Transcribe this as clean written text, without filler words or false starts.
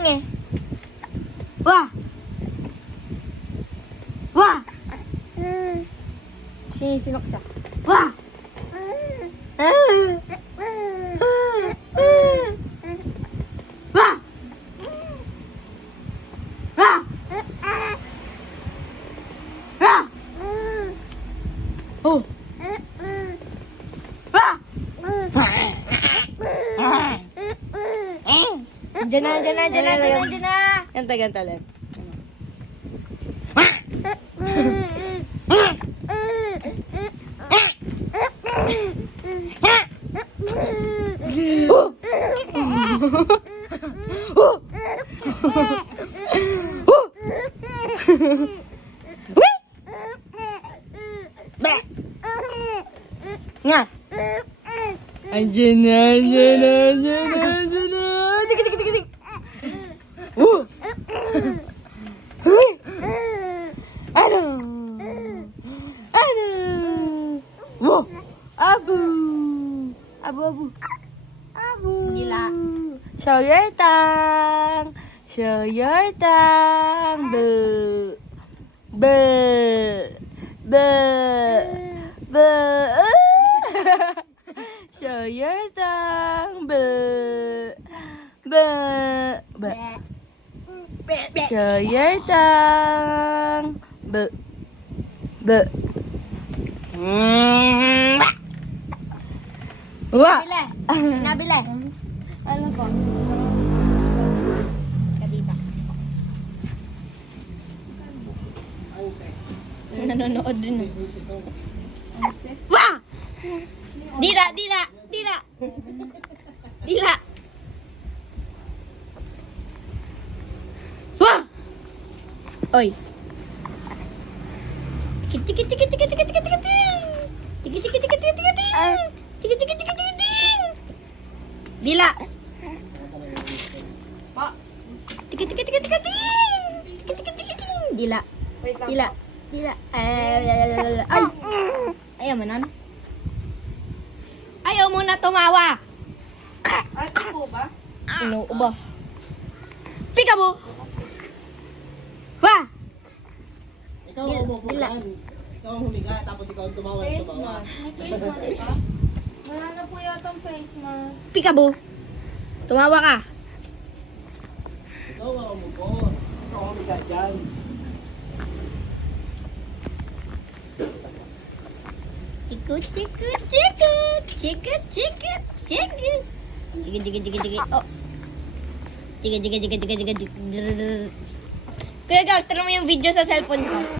Nge. Wah. Wah. Sinisinok siya. Wah. Wah. Wah. Wah. Oh. Wah. Diyan na. Ganta lang. Nga. Andiyan na. Tik. Ano? Wow! Abu! Gila. Show your tongue! Show your tongue! Show your tongue! Wah! Nabili. Ano ko? Kadita. Nanonood din. Wah! Dila. Wah! Oy. Tik. Dila. Pa! Tik. Dila. Wait lang. Dila. Ay. Ayaw mo nun? Ayaw mo na tumawa. Ate po ba? Inuubo. Pika mo. Wah! Ikaw ang umupuan. Ikaw ang humiga, tapos ikaw ang tumawa. Face mask. May face mask pa? Wala na po yata ang face mask. Pika mo. Tumawa ka. Ikaw ang umupo. Ikaw ang humiga dyan. Chikut. Oh. Tiga. Kuya Gal, tira mo yung video sa cellphone ko.